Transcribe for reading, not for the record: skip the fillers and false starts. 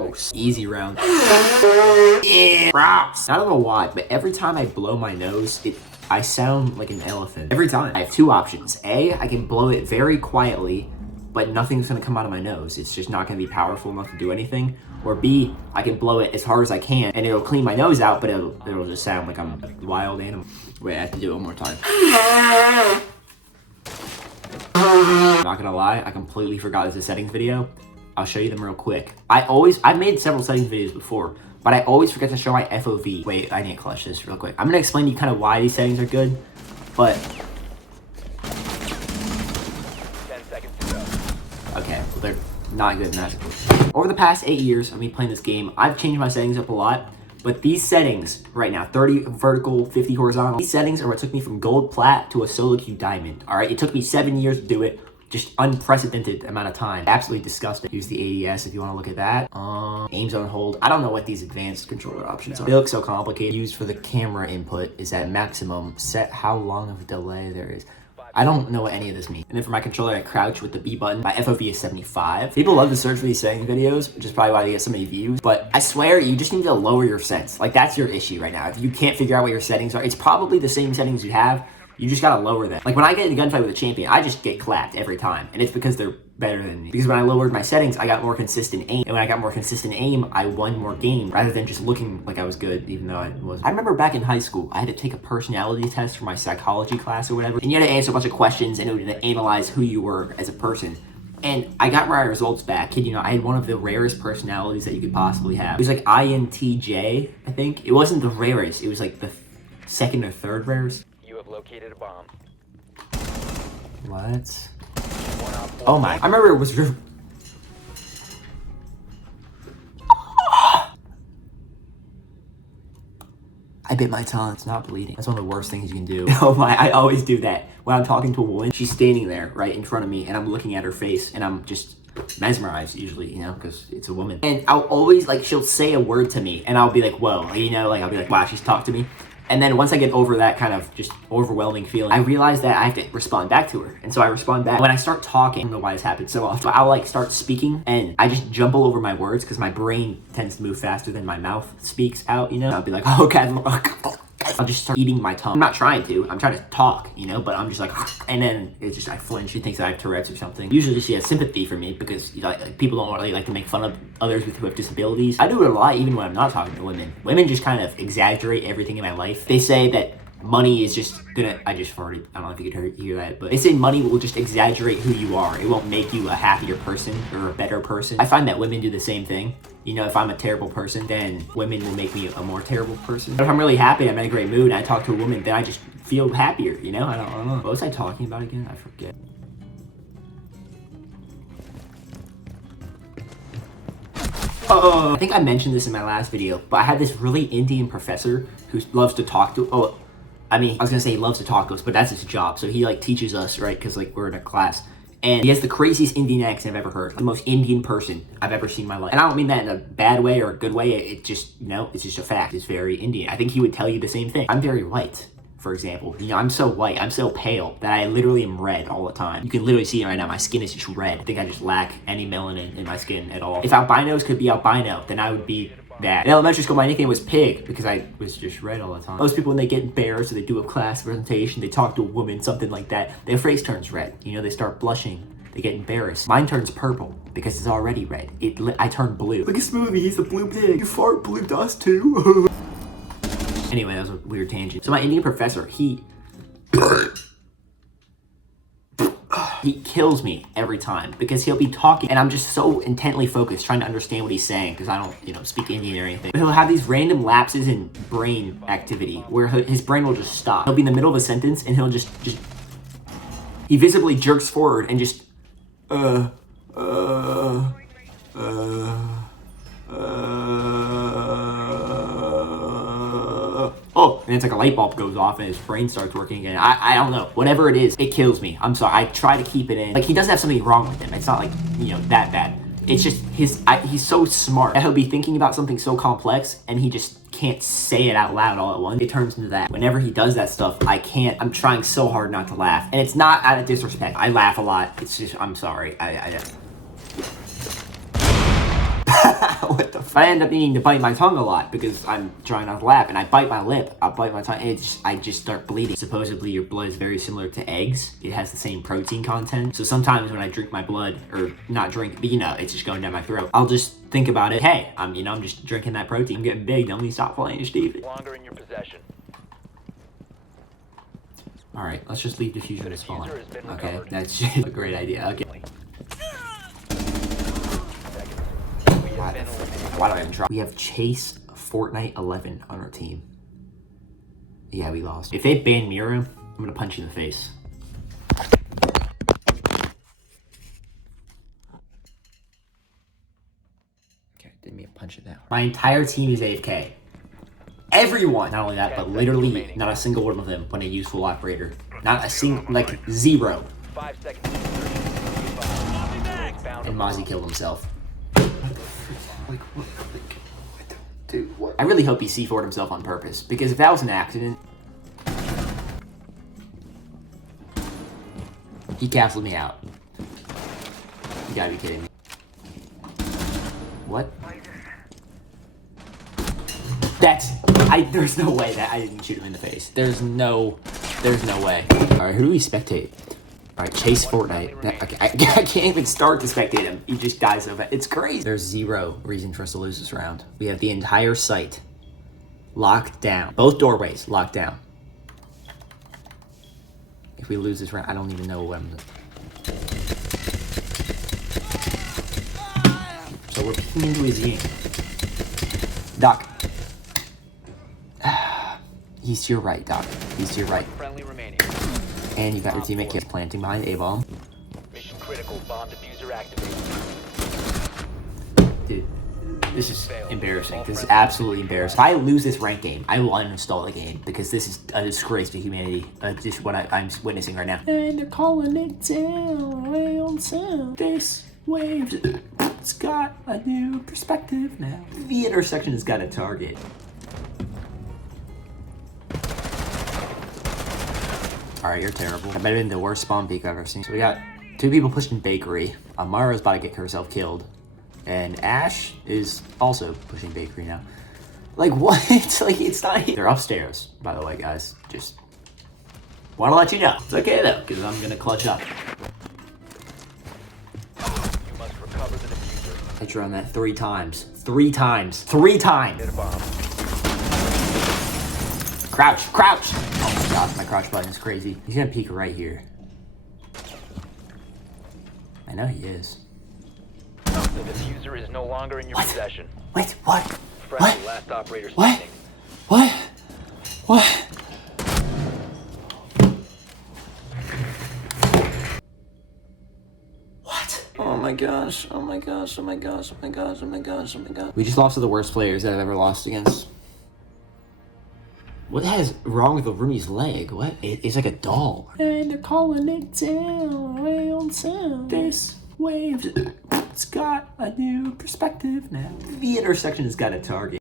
Gross. Easy round. Yeah. Gross. I don't know why, but every time I blow my nose, I sound like an elephant. Every time. I have two options. A, I can blow it very quietly, but nothing's gonna come out of my nose. It's just not gonna be powerful enough to do anything. Or B, I can blow it as hard as I can, and it'll clean my nose out, but it'll just sound like I'm a wild animal. Wait, I have to do it one more time. Not gonna lie, I completely forgot this is a settings video. I'll show you them real quick. I've made several settings videos before, but I always forget to show my FOV. Wait, I need to clutch this real quick. I'm gonna explain to you kind of why these settings are good, but... 10 seconds to go. Okay, well they're not good magically. Over the past 8 years of me playing this game, I've changed my settings up a lot, but these settings right now, 30 vertical, 50 horizontal, these settings are what took me from gold plat to a solo queue diamond. All right, it took me 7 years to do it. Just unprecedented amount of time. Absolutely disgusting. Use the ADS if you want to look at that. Aim zone hold. I don't know what these advanced controller options are. They look so complicated. Used for the camera input is at maximum. Set how long of a delay there is. I don't know what any of this means. And then for my controller, I crouch with the B button. My FOV is 75. People love to search for these settings videos, which is probably why they get so many views. But I swear, you just need to lower your sense. Like, that's your issue right now. If you can't figure out what your settings are, it's probably the same settings you have. You just gotta lower them. Like when I get in a gunfight with a champion, I just get clapped every time. And it's because they're better than me. Because when I lowered my settings, I got more consistent aim. And when I got more consistent aim, I won more games rather than just looking like I was good, even though I wasn't. I remember back in high school, I had to take a personality test for my psychology class or whatever. And you had to answer a bunch of questions and it would analyze who you were as a person. And I got my results back. Kid, you know, I had one of the rarest personalities that you could possibly have. It was like INTJ, I think. It wasn't the rarest. It was like the second or third rarest. You have located a bomb. What? Oh my. I remember it was... I bit my tongue. It's not bleeding. That's one of the worst things you can do. Oh my, I always do that. When I'm talking to a woman, she's standing there right in front of me and I'm looking at her face and I'm just mesmerized usually, you know, because it's a woman. And I'll always, like, she'll say a word to me and I'll be like, whoa, you know, like, I'll be like, wow, she's talked to me. And then once I get over that kind of just overwhelming feeling, I realize that I have to respond back to her. And so I respond back. When I start talking, I don't know why this happens so often, I'll like start speaking and I just jumble over my words because my brain tends to move faster than my mouth speaks out, you know? I'll be like, oh God, I'll just start eating my tongue. I'm not trying to, I'm trying to talk, you know, but I'm just like, and then it's just, I flinch. She thinks that I have Tourette's or something. Usually she has sympathy for me because, you know, like people don't really like to make fun of others who have disabilities. I do it a lot even when I'm not talking to women. Women just kind of exaggerate everything in my life. They say that money is just gonna, I just farted. I don't know if you could hear that, but they say money will just exaggerate who you are. It won't make you a happier person or a better person. I find that women do the same thing. You know, if I'm a terrible person, then women will make me a more terrible person. But if I'm really happy, I'm in a great mood, and I talk to a woman, then I just feel happier, you know? I don't know. What was I talking about again? I forget. Oh, I think I mentioned this in my last video, but I had this really Indian professor who loves to talk to, I was gonna say he loves to talk to us, but that's his job. So he like teaches us, right? Because like we're in a class. And he has the craziest Indian accent I've ever heard. The most Indian person I've ever seen in my life. And I don't mean that in a bad way or a good way. It just, you know, it's just a fact. It's very Indian. I think he would tell you the same thing. I'm very white, for example. You know, I'm so white, I'm so pale that I literally am red all the time. You can literally see it right now. My skin is just red. I think I just lack any melanin in my skin at all. If albinos could be albino, then I would be that. In elementary school, my nickname was Pig because I was just red all the time. Most people, when they get embarrassed or they do a class presentation, they talk to a woman, something like that, their face turns red. You know, they start blushing. They get embarrassed. Mine turns purple because it's already red. I turn blue. Look at Smoothie, he's the blue pig. You fart blue dust too. Anyway, that was a weird tangent. So my Indian professor, he kills me every time because he'll be talking and I'm just so intently focused trying to understand what he's saying because I don't, you know, speak Indian or anything. But he'll have these random lapses in brain activity where his brain will just stop. He'll be in the middle of a sentence and he'll just he visibly jerks forward and just and it's like a light bulb goes off and his brain starts working again. I don't know. Whatever it is, it kills me. I'm sorry. I try to keep it in. Like, he doesn't have something wrong with him. It's not like, you know, that bad. It's just he's so smart that he'll be thinking about something so complex and he just can't say it out loud all at once. It turns into that. Whenever he does that stuff, I'm trying so hard not to laugh. And it's not out of disrespect. I laugh a lot. It's just, I'm sorry. What I end up needing to bite my tongue a lot because I'm trying not to laugh, and I bite my lip, I bite my tongue, and I just start bleeding. Supposedly your blood is very similar to eggs. It has the same protein content. So sometimes when I drink my blood, or not drink, but it's just going down my throat, I'll just think about it. Hey, I'm just drinking that protein. I'm getting big. Don't need to stop playing, Steve. Longer in your possession. All right, let's just leave diffuser to spawn. Diffuser has been Okay, recovered. that's just a great idea. Okay. Why do I even try? We have Chase Fortnite 11 on our team. Yeah, we lost. If they ban Mira, I'm gonna punch you in the face. Okay, didn't mean to punch it now. My entire team is AFK. Everyone! Not only that, but literally not a single one of them went a useful operator. Not a single, like, zero. 5 seconds. And Mozzie killed himself. Dude, what? I really hope he C4'd himself on purpose, because if that was an accident, he castled me out. You gotta be kidding me. What? There's no way that I didn't shoot him in the face. There's no way. Alright, who do we spectate? Alright, Chase Fortnite. Okay, I can't even start to spectate him. He just dies so fast. It's crazy. There's zero reason for us to lose this round. We have the entire site locked down. Both doorways locked down. If we lose this round, I don't even know what I'm doing. So we're peeking into his game. Doc. He's to your right, Doc. He's to your right. Friendly remaining. And you got your teammate Kip planting behind A-bomb. Mission critical. Bomb diffuser activated. Dude, this is embarrassing. This is absolutely embarrassing. If I lose this ranked game, I will uninstall the game because this is a disgrace to humanity. Just what I'm witnessing right now. And they're calling it down, way on sound. This wave, it's got a new perspective now. The intersection has got a target. Alright, you're terrible. That might have been the worst spawn peek I've ever seen. So we got 2 people pushing bakery. Amara's about to get herself killed. And Ash is also pushing bakery now. Like, what? Like, it's not... They're upstairs, by the way, guys. Just want to let you know. It's okay, though, because I'm going to clutch up. You must recover the diffuser. Hit you on that 3 times. 3 times. 3 times! Hit a bomb. Crouch! Crouch! Oh my gosh, my crouch button is crazy. He's gonna peek right here. I know he is. The diffuser is no longer in your possession. Wait, what? Friendly, What? last operator What? standing. What? What? What? Oh my gosh, oh my gosh, oh my gosh, oh my gosh, oh my gosh, oh my gosh. We just lost to the worst players that I've ever lost against. What the hell is wrong with the roomie's leg? What? It's like a doll. And they're calling it down, way on sound. This wave, it's got a new perspective now. The intersection has got a target.